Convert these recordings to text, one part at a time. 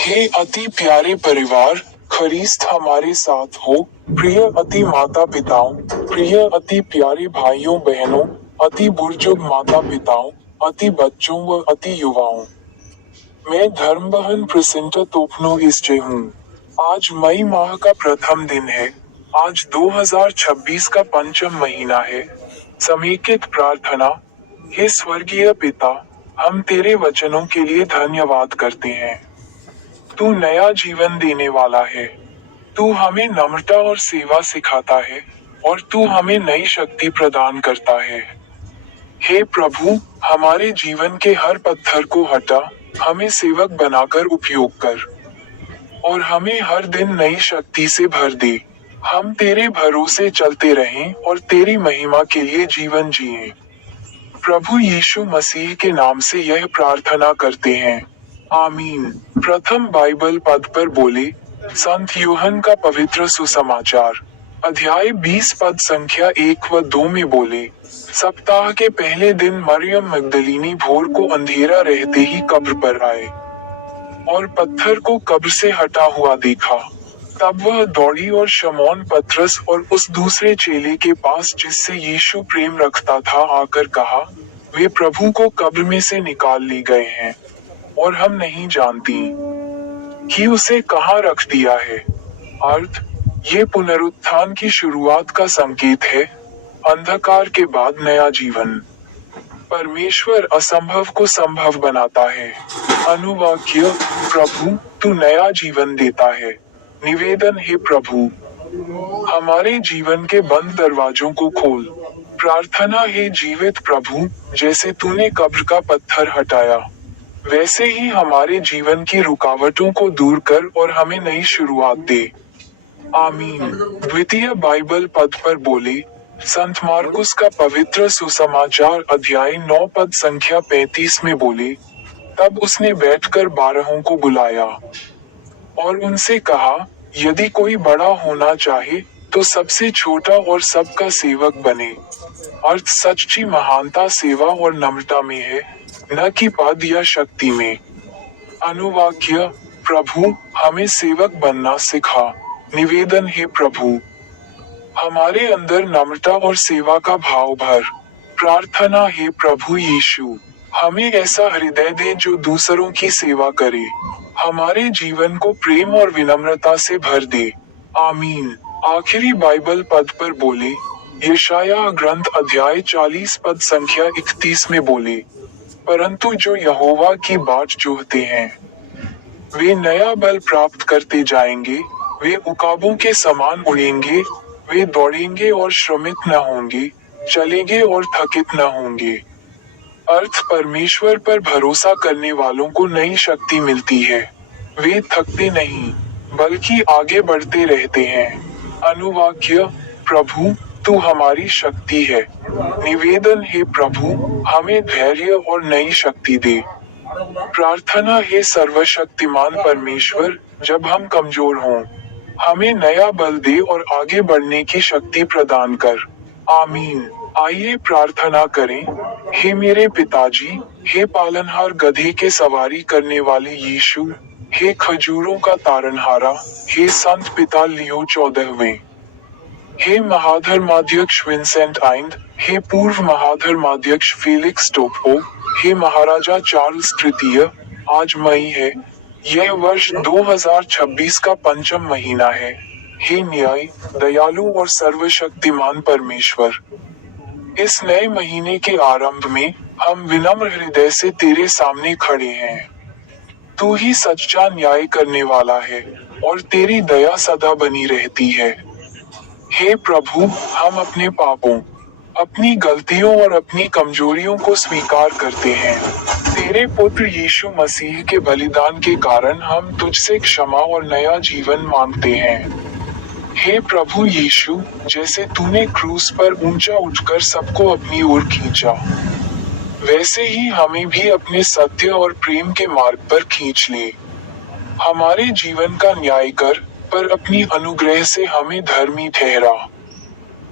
हे अति प्यारे परिवार, ख्रीस्त हमारे साथ हो। प्रिय अति माता पिताओं, प्रिय अति प्यारे भाइयों बहनों, अति बुजुर्ग माता पिताओं, अति बच्चों व अति युवाओं। मैं धर्मबहन प्रेसेंटर तोपनो हिस्से हूँ। आज मई माह का प्रथम दिन है। आज 2026 का पंचम महीना है। समेकित प्रार्थना। हे स्वर्गीय पिता, हम तेरे वचनों के लिए धन्यवाद करते हैं। तू नया जीवन देने वाला है। तू हमें नम्रता और सेवा सिखाता है, और तू हमें नई शक्ति प्रदान करता है। हे प्रभु, हमारे जीवन के हर पत्थर को हटा, हमें सेवक बनाकर उपयोग कर, और हमें हर दिन नई शक्ति से भर दे। हम तेरे भरोसे चलते रहें और तेरी महिमा के लिए जीवन जिएं। प्रभु यीशु मसीह के नाम से यह प्रार्थना करते हैं। आमीन। प्रथम बाइबल पद पर बोले, संत यूहन का पवित्र सुसमाचार, अध्याय 20 पद संख्या 1 व 2 में बोले, सप्ताह के पहले दिन मरियम मगदलीनी भोर को अंधेरा रहते ही कब्र पर आए, और पत्थर को कब्र से हटा हुआ देखा। तब वह दौड़ी और शमौन पतरस और उस दूसरे चेले के पास जिससे यीशु प्रेम रखता था आकर कहा, वे प्रभु को कब्र में से निकाल ले गए हैं, और हम नहीं जानती कि उसे कहाँ रख दिया है। अर्थ, ये पुनरुत्थान की शुरुआत का संकेत है, अंधकार के बाद नया जीवन। परमेश्वर असंभव को संभव बनाता है। अनुवाक्य, प्रभु, तू नया जीवन देता है। निवेदन, हे प्रभु, हमारे जीवन के बंद दरवाजों को खोल। प्रार्थना, हे जीवित प्रभु, जैसे तूने कब्र का पत्थर हटाया, वैसे ही हमारे जीवन की रुकावटों को दूर कर और हमें नई शुरुआत दे। आमीन। द्वितीय बाइबल पद पर बोले, संत मार्कुस का पवित्र सुसमाचार अध्याय 9 पद संख्या 35 में बोले, तब उसने बैठकर 12 को बुलाया और उनसे कहा, यदि कोई बड़ा होना चाहे तो सबसे छोटा और सबका सेवक बने। अर्थ, सच्ची महानता सेवा और नम्रता में है, न कि पद या शक्ति में। अनुवाक्य, प्रभु, हमें सेवक बनना सिखा। निवेदन, हे प्रभु, हमारे अंदर नम्रता और सेवा का भाव भर। प्रार्थना, हे प्रभु यीशु, हमें ऐसा हृदय दे जो दूसरों की सेवा करे, हमारे जीवन को प्रेम और विनम्रता से भर दे। आमीन। आखिरी बाइबल पद पर बोले, यशाया ग्रंथ अध्याय 40 पद संख्या 31 में बोले, परंतु जो यहोवा की बाट जोहते हैं, वे नया बल प्राप्त करते जाएंगे, वे उकाबों के समान उड़ेंगे, वे दौड़ेंगे और श्रमित न होंगे, चलेंगे और थकित न होंगे। अर्थ, परमेश्वर पर भरोसा करने वालों को नई शक्ति मिलती है। वे थकते नहीं, बल्कि आगे बढ़ते रहते हैं। अनुवाक्य, प्रभु, तू हमारी शक्ति है। निवेदन, हे प्रभु, हमें धैर्य और नई शक्ति दे। प्रार्थना, हे सर्वशक्तिमान परमेश्वर, जब हम कमजोर हों, हमें नया बल दे और आगे बढ़ने की शक्ति प्रदान कर। आमीन। आइए प्रार्थना करें। हे मेरे पिताजी, हे पालनहार गधे के सवारी करने वाले यीशु, हे खजूरों का तारनहारा, हे संत पिता लियो 14वें, हे महाधर्माध्यक्ष विंसेंट आइंद, हे पूर्व महाधर्माध्यक्ष फेलिक्स टोप्पो, हे महाराजा चार्ल्स तृतीय, आज मई है। यह वर्ष 2026 का पंचम महीना है। हे न्याय, दयालु और सर्वशक्तिमान परमेश्वर, इस नए महीने के आरंभ में हम विनम्र हृदय से तेरे सामने खड़े हैं। तू ही सच्चा न्याय करने वाला है, और तेरी दया सदा बनी रहती है। हे प्रभु, हम अपने पापों, अपनी गलतियों और अपनी कमजोरियों को स्वीकार करते हैं। तेरे पुत्र यीशु मसीह के बलिदान के कारण हम तुझसे क्षमा और नया जीवन मांगते हैं। हे प्रभु यीशु, जैसे तूने क्रूस पर ऊंचा उठकर सबको अपनी ओर खींचा, वैसे ही हमें भी अपने सत्य और प्रेम के मार्ग पर खींच ले। हमारे जीवन का न्याय कर, पर अपनी अनुग्रह से हमें धर्मी ठहरा।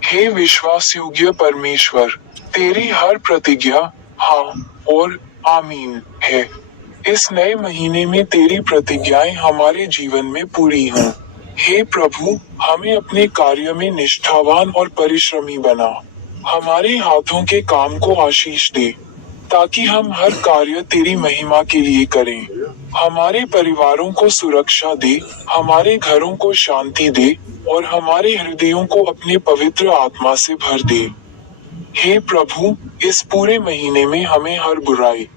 हे विश्वास योग्य परमेश्वर, तेरी हर प्रतिज्ञा हाँ और आमीन है। इस नए महीने में तेरी प्रतिज्ञाएं हमारे जीवन में पूरी हों। हे प्रभु, हमें अपने कार्य में निष्ठावान और परिश्रमी बना। हमारे हाथों के काम को आशीष दे, ताकि हम हर कार्य तेरी महिमा के लिए करें। हमारे परिवारों को सुरक्षा दे, हमारे घरों को शांति दे, और हमारे हृदयों को अपने पवित्र आत्मा से भर दे। हे प्रभु, इस पूरे महीने में हमें हर बुराई,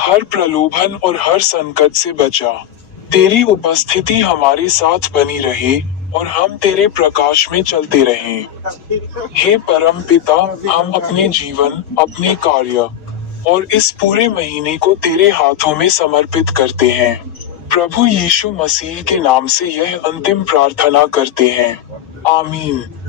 हर प्रलोभन और हर संकट से बचा। तेरी उपस्थिति हमारे साथ बनी रहे, और हम तेरे प्रकाश में चलते रहें। हे परम पिता, हम अपने जीवन, अपने कार्य और इस पूरे महीने को तेरे हाथों में समर्पित करते हैं। प्रभु यीशु मसीह के नाम से यह अंतिम प्रार्थना करते हैं। आमीन।